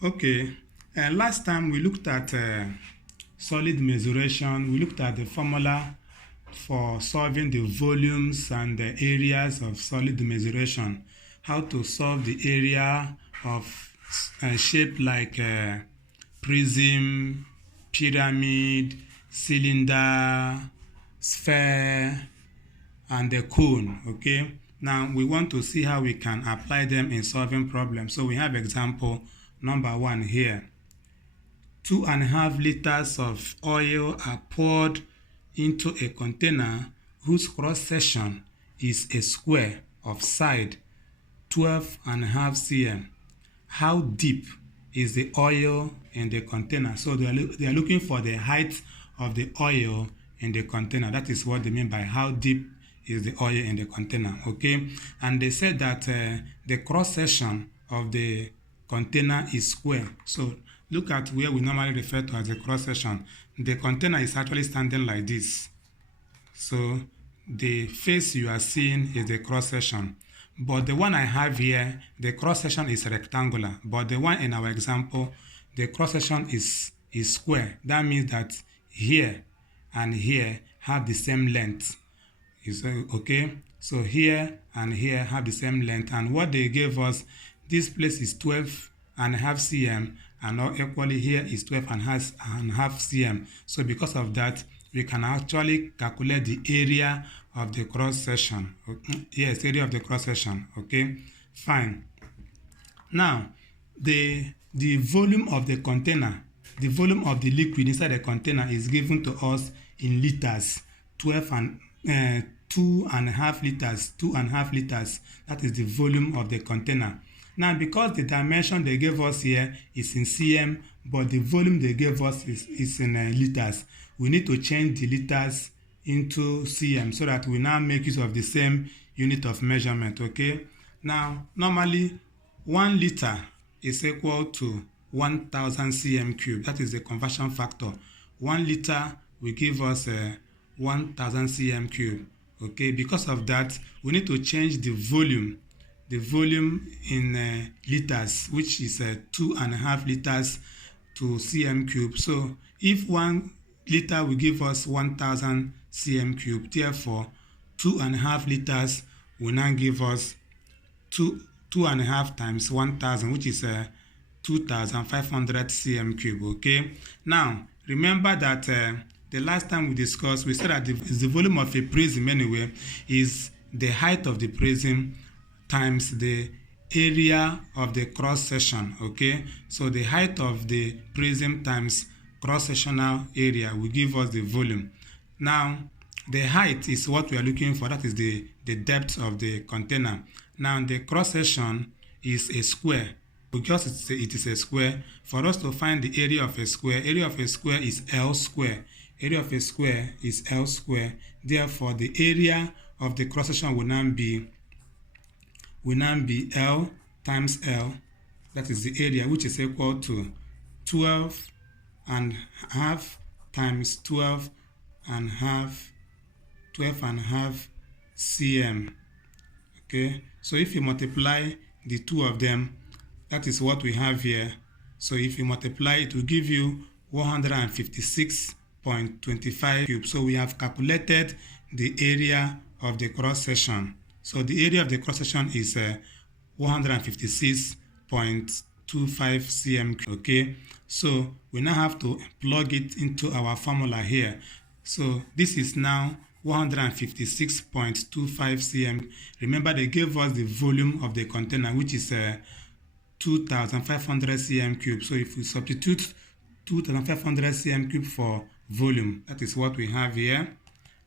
Okay, last time we looked at solid mensuration. We looked at the formula for solving the volumes and the areas of solid mensuration. How to solve the area of shape like prism, pyramid, cylinder, sphere, and the cone. Okay, now we want to see how we can apply them in solving problems. So we have example number 1 here. 2.5 liters of oil are poured into a container whose cross section is a square of side 12.5 cm. How deep is the oil in the container? So they are looking for the height of the oil in the container. That is what they mean by how deep is the oil in the container. Okay, and they said that the cross section of the container is square. So look at where we normally refer to as the cross section. The container is actually standing like this. So the face you are seeing is the cross section. But the one I have here, the cross section is rectangular. But the one in our example, the cross section is square. That means that here and here have the same length. Okay, so here and here have the same length. And what they gave us, this place is 12.5 cm, and equally here is 12.5 cm. So because of that, we can actually calculate the area of the cross section. Yes, area of the cross section. Okay, fine. Now, the volume of the container, the volume of the liquid inside the container is given to us in liters. 2.5 liters. 2.5 liters. That is the volume of the container. Now, because the dimension they gave us here is in cm, but the volume they gave us is in liters, we need to change the liters into cm so that we now make use of the same unit of measurement. Okay. Now, normally 1 liter is equal to 1000 cm cube. That is the conversion factor. 1 liter will give us 1000 cm cube. Okay. Because of that, we need to change the volume in liters, which is 2.5 liters to cm cube. So if 1 liter will give us 1000 cm cube, therefore 2.5 liters will now give us 2.5 times 1000, which is 2500 cm cube. Okay, now remember that the last time we discussed, we said that the volume of a prism anyway is the height of the prism times the area of the cross section. Okay, so the height of the prism times cross-sectional area will give us the volume. Now, the height is what we are looking for. That is the depth of the container. Now, the cross-section is a square. Because it is a square, for us to find the area of a square is L square. Area of a square is L square. Therefore, the area of the cross-section will now be L times L. That is the area, which is equal to 12.5 times 12.5 cm. Okay, so if you multiply the two of them, that is what we have here. So if you multiply, it will give you 156.25 cubes. So we have calculated the area of the cross section. So the area of the cross section is 156.25 cm. Okay, so we now have to plug it into our formula here. So this is now 156.25 cm. Remember, they gave us the volume of the container, which is 2500 cm cube. So if we substitute 2500 cm cube for volume, that is what we have here,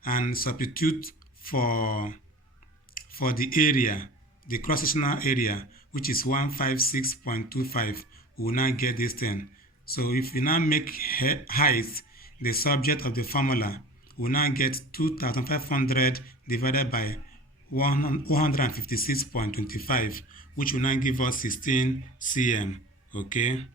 and substitute for the area, the cross-sectional area, which is 156.25, we will now get this thing. So if we now make height the subject of the formula, we will now get 2500 divided by 156.25, which will now give us 16 cm. Okay.